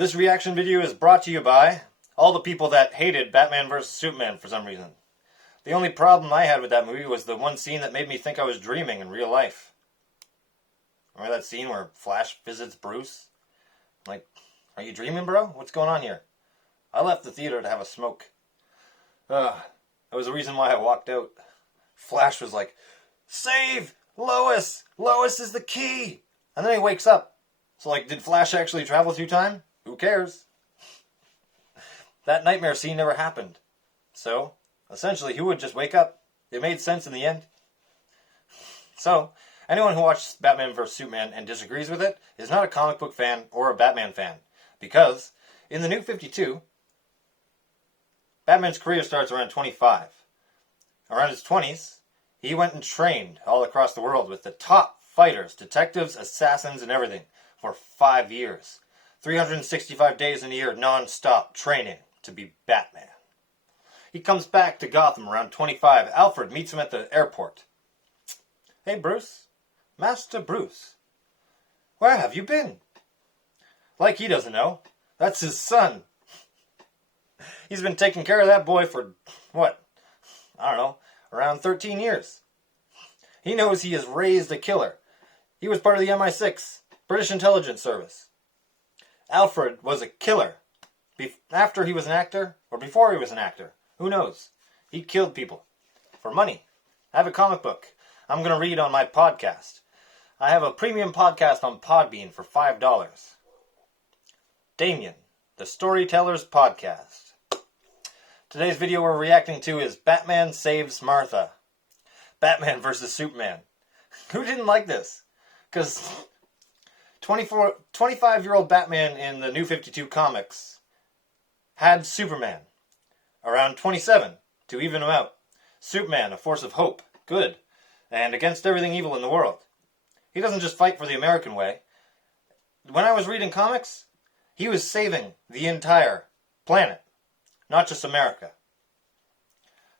This reaction video is brought to you by all the people that hated Batman vs. Superman for some reason. The only problem I had with that movie was the one scene that made me think I was dreaming in real life. Remember that scene where Flash visits Bruce? Like, are you dreaming, bro? What's going on here? I left the theater to have a smoke. That was the reason why I walked out. Flash was like, "Save Lois! Lois is the key!" And then he wakes up. So, like, did Flash actually travel through time? Who cares? That nightmare scene never happened. So, essentially, he would just wake up. It made sense in the end. So, anyone who watches Batman vs. Superman and disagrees with it is not a comic book fan or a Batman fan. Because, in the New 52, Batman's career starts around 25. Around his 20s, he went and trained all across the world with the top fighters, detectives, assassins, and everything for 5 years. 365 days in a year, non-stop training to be Batman. He comes back to Gotham around 25. Alfred meets him at the airport. "Hey, Bruce. Master Bruce. Where have you been?" Like he doesn't know. That's his son. He's been taking care of that boy for, what? I don't know, around 13 years. He knows he has raised a killer. He was part of the MI6, British Intelligence Service. Alfred was a killer. After he was an actor, or before he was an actor. Who knows? He killed people. For money. I have a comic book I'm going to read on my podcast. I have a premium podcast on Podbean for $5. Damien, the Storyteller's Podcast. Today's video we're reacting to is Batman Saves Martha. Batman vs. Superman. Who didn't like this? Because 25-year-old Batman in the New 52 comics had Superman. Around 27 to even him out. Superman, a force of hope, good, and against everything evil in the world. He doesn't just fight for the American way. When I was reading comics, he was saving the entire planet, not just America.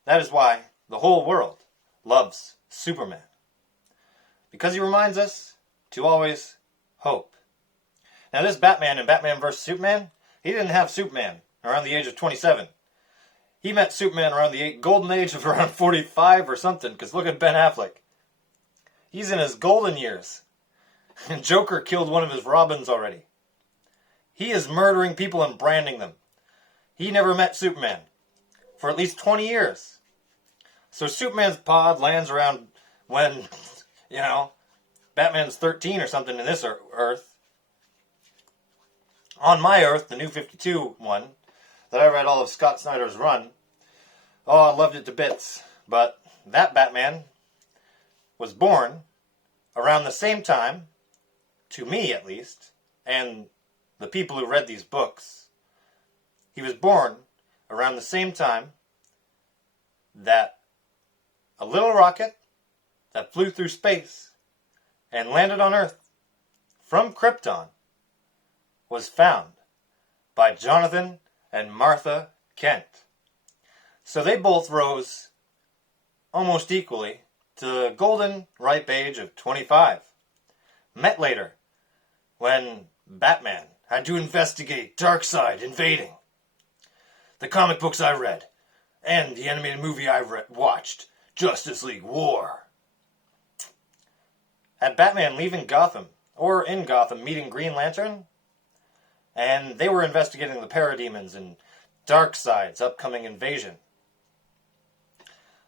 That is why the whole world loves Superman. Because he reminds us to always hope. Now this Batman in Batman vs. Superman, he didn't have Superman around the age of 27. He met Superman around the golden age of around 45 or something, because look at Ben Affleck. He's in his golden years. And Joker killed one of his Robins already. He is murdering people and branding them. He never met Superman for at least 20 years. So Superman's pod lands around when, Batman's 13 or something in this Earth. On my Earth, the New 52 one, that I read all of Scott Snyder's run, I loved it to bits. But that Batman was born around the same time, to me at least, and the people who read these books. He was born around the same time that a little rocket that flew through space and landed on Earth from Krypton was found by Jonathan and Martha Kent. So they both rose almost equally to the golden ripe age of 25. Met later when Batman had to investigate Darkseid invading. The comic books I read and the animated movie I watched, Justice League War. Had Batman leaving Gotham, or in Gotham meeting Green Lantern, and they were investigating the parademons and Darkseid's upcoming invasion.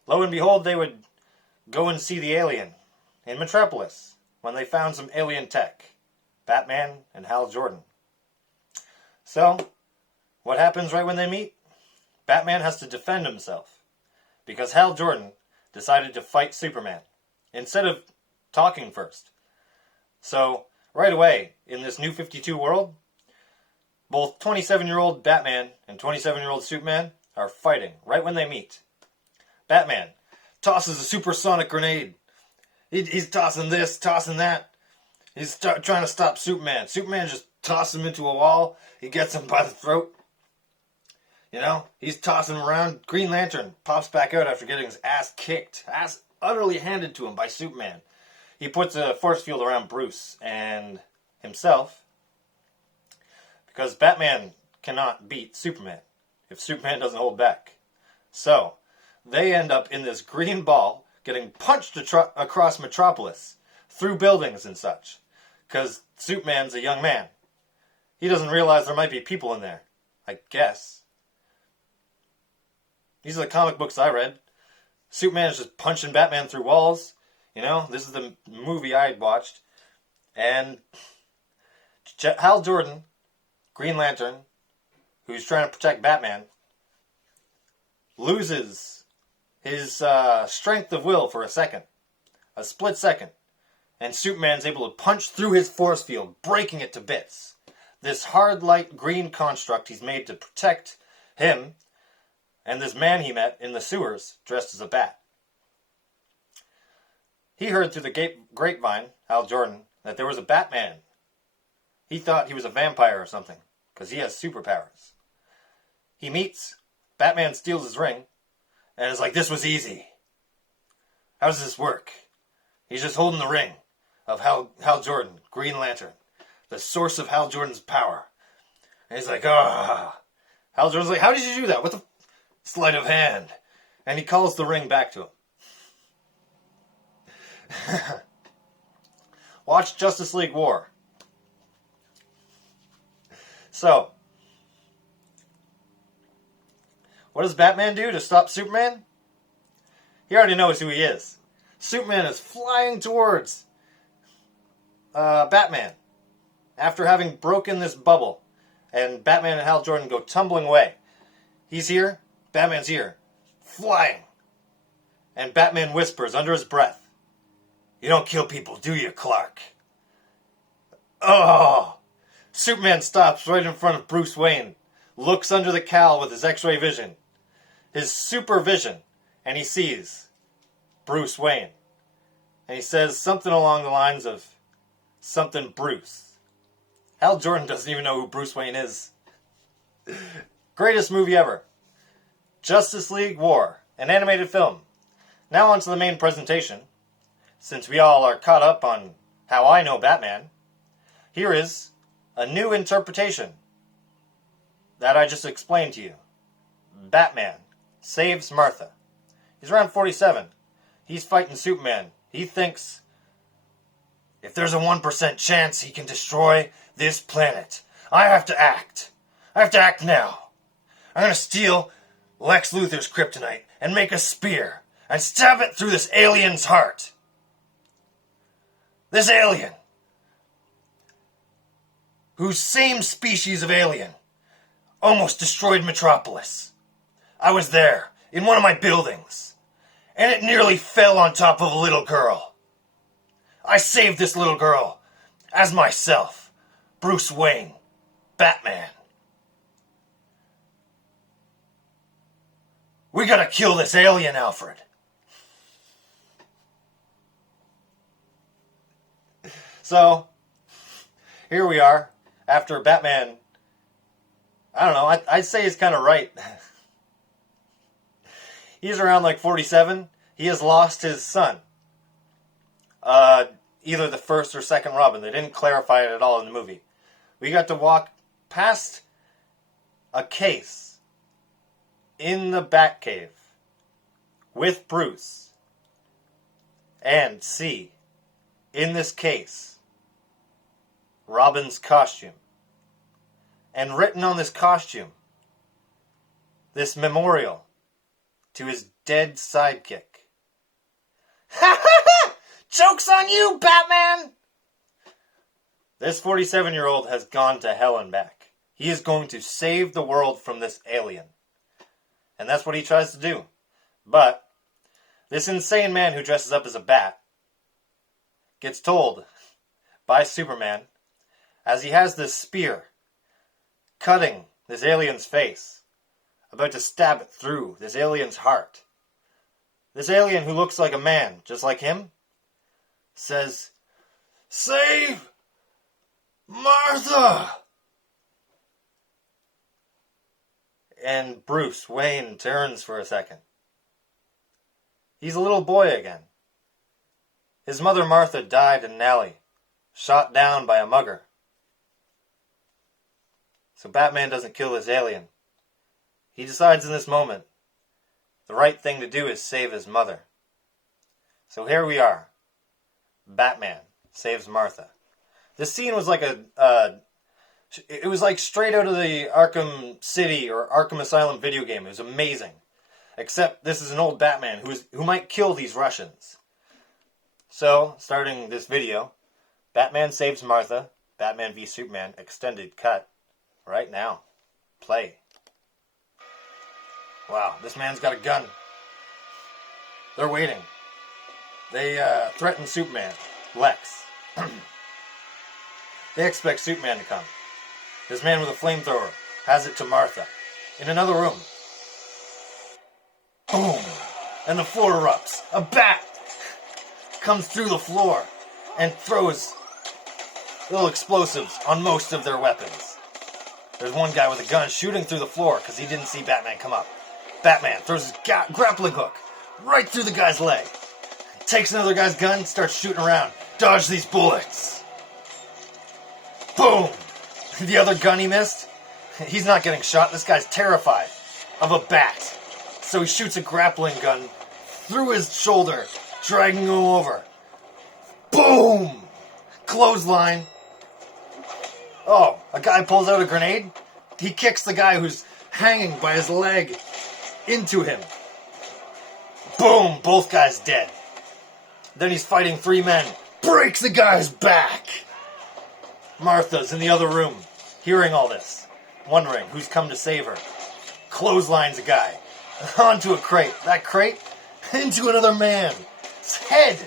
Lo and behold, they would go and see the alien in Metropolis when they found some alien tech. Batman and Hal Jordan. So, what happens right when they meet? Batman has to defend himself because Hal Jordan decided to fight Superman instead of talking first. So, right away, in this New 52 world, both 27-year-old Batman and 27-year-old Superman are fighting right when they meet. Batman tosses a supersonic grenade. He's tossing this, tossing that. He's trying to stop Superman. Superman just tosses him into a wall. He gets him by the throat. He's tossing him around. Green Lantern pops back out after getting his ass kicked. Ass utterly handed to him by Superman. He puts a force field around Bruce and himself Because Batman cannot beat Superman if Superman doesn't hold back. So, they end up in this green ball getting punched across Metropolis through buildings and such. Because Superman's a young man. He doesn't realize there might be people in there. I guess. These are the comic books I read. Superman is just punching Batman through walls. You know, this is the movie I watched. And Hal Jordan, Green Lantern, who's trying to protect Batman, loses his strength of will for a second. A split second. And Superman's able to punch through his force field, breaking it to bits. This hard light green construct he's made to protect him and this man he met in the sewers dressed as a bat. He heard through the grapevine, Hal Jordan, that there was a Batman. He thought he was a vampire or something, because he has superpowers. He meets, Batman steals his ring, and is like, this was easy. How does this work? He's just holding the ring of Hal Jordan, Green Lantern, the source of Hal Jordan's power. And he's like, ah. Hal Jordan's like, how did you do that? What the sleight of hand? And he calls the ring back to him. Watch Justice League War. So, what does Batman do to stop Superman? He already knows who he is. Superman is flying towards Batman after having broken this bubble. And Batman and Hal Jordan go tumbling away. He's here, Batman's here, flying. And Batman whispers under his breath, you don't kill people, do you, Clark? Oh! Superman stops right in front of Bruce Wayne, looks under the cowl with his X-ray vision, his super vision, and he sees Bruce Wayne. And he says something along the lines of, something Bruce. Hal Jordan doesn't even know who Bruce Wayne is. Greatest movie ever. Justice League War, an animated film. Now on to the main presentation. Since we all are caught up on how I know Batman, here is a new interpretation that I just explained to you. Batman saves Martha. He's around 47. He's fighting Superman. He thinks, if there's a 1% chance he can destroy this planet, I have to act. I have to act now. I'm going to steal Lex Luthor's kryptonite and make a spear and stab it through this alien's heart. This alien, whose same species of alien almost destroyed Metropolis. I was there, in one of my buildings, and it nearly fell on top of a little girl. I saved this little girl as myself, Bruce Wayne, Batman. We gotta kill this alien, Alfred. So, here we are, after Batman, I don't know, I'd say he's kind of right. He's around like 47. He has lost his son. Either the first or second Robin. They didn't clarify it at all in the movie. We got to walk past a case in the Batcave with Bruce and see, in this case, Robin's costume. And written on this costume, this memorial to his dead sidekick. Ha ha ha! Joke's on you, Batman! This 47-year-old has gone to hell and back. He is going to save the world from this alien. And that's what he tries to do. But this insane man who dresses up as a bat gets told by Superman, as he has this spear cutting this alien's face, about to stab it through this alien's heart. This alien, who looks like a man, just like him, says, "Save Martha!" And Bruce Wayne turns for a second. He's a little boy again. His mother Martha died in an alley, shot down by a mugger. so Batman doesn't kill his alien. He decides in this moment the right thing to do is save his mother. So here we are. Batman saves Martha. This scene was like it was like straight out of the Arkham City or Arkham Asylum video game. It was amazing. Except this is an old Batman who might kill these Russians. So, starting this video, Batman saves Martha, Batman v Superman, extended cut, right now. Play. Wow, this man's got a gun. They're waiting. They threaten Superman, Lex. They expect Superman to come. This man with a flamethrower has it to Martha. In another room. Boom! And the floor erupts. A bat comes through the floor and throws little explosives on most of their weapons. There's one guy with a gun shooting through the floor because he didn't see Batman come up. Batman throws his grappling hook right through the guy's leg. Takes another guy's gun, starts shooting around. Dodge these bullets. Boom! The other gun he missed, he's not getting shot. This guy's terrified of a bat. So he shoots a grappling gun through his shoulder, dragging him over. Boom! Clothesline. Oh, a guy pulls out a grenade. He kicks the guy who's hanging by his leg into him. Boom! Both guys dead. Then he's fighting three men. Breaks the guy's back. Martha's in the other room, hearing all this, wondering who's come to save her. Clotheslines a guy onto a crate. That crate into another man's head.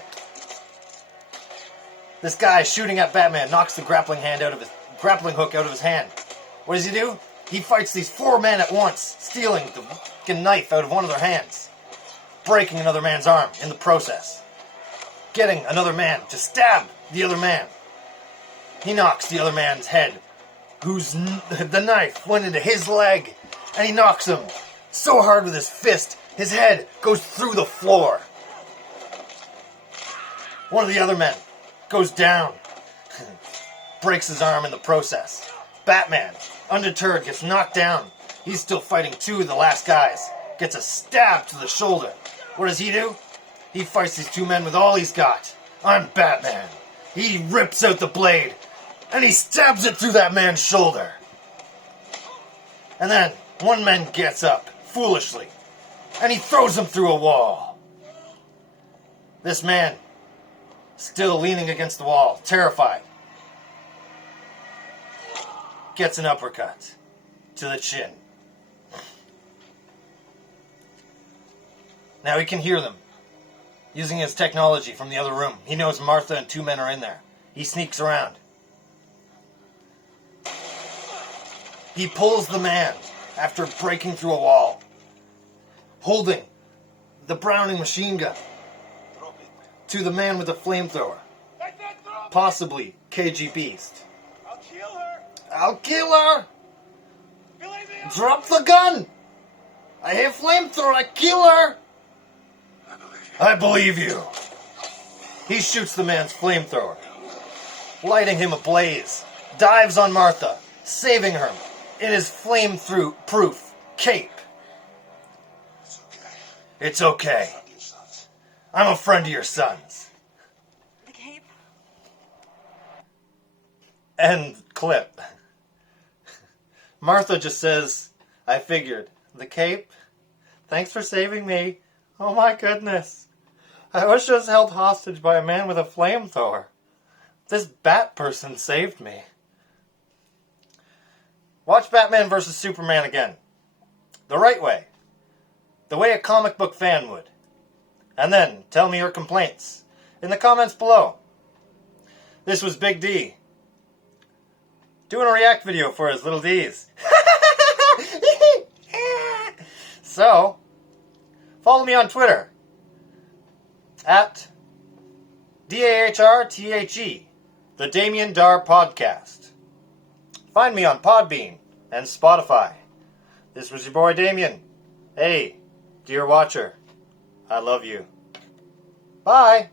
This guy shooting at Batman knocks the grappling hook out of his hand. What does he do? He fights these four men at once, stealing the fucking knife out of one of their hands, breaking another man's arm in the process, getting another man to stab the other man. He knocks the other man's head, the knife went into his leg, and he knocks him so hard with his fist, his head goes through the floor. One of the other men goes down, breaks his arm in the process. Batman, undeterred, gets knocked down. He's still fighting two of the last guys. Gets a stab to the shoulder. What does he do? He fights these two men with all he's got. I'm Batman. He rips out the blade, and he stabs it through that man's shoulder. And then one man gets up, foolishly, and he throws him through a wall. This man, still leaning against the wall, terrified, gets an uppercut to the chin. Now he can hear them, using his technology from the other room. He knows Martha and two men are in there. He sneaks around. He pulls the man after breaking through a wall, holding the Browning machine gun to the man with the flamethrower, possibly KG Beast. I'll kill her! I'll kill her! Believe me, Drop the gun! I have flamethrower, I kill her! I believe you. He shoots the man's flamethrower, lighting him ablaze, dives on Martha, saving her in his flame-proof cape. It's okay. I'm a friend of your son's. The cape? End clip. Martha just says, I figured. The cape? Thanks for saving me. Oh my goodness. I was just held hostage by a man with a flamethrower. This bat person saved me. Watch Batman vs. Superman again. The right way. The way a comic book fan would. And then tell me your complaints in the comments below. This was Big D, doing a react video for his little D's. So, follow me on Twitter at DAHRTHE, the Damien Dar Podcast. Find me on Podbean and Spotify. This was your boy Damien. Hey, dear watcher, I love you. Bye.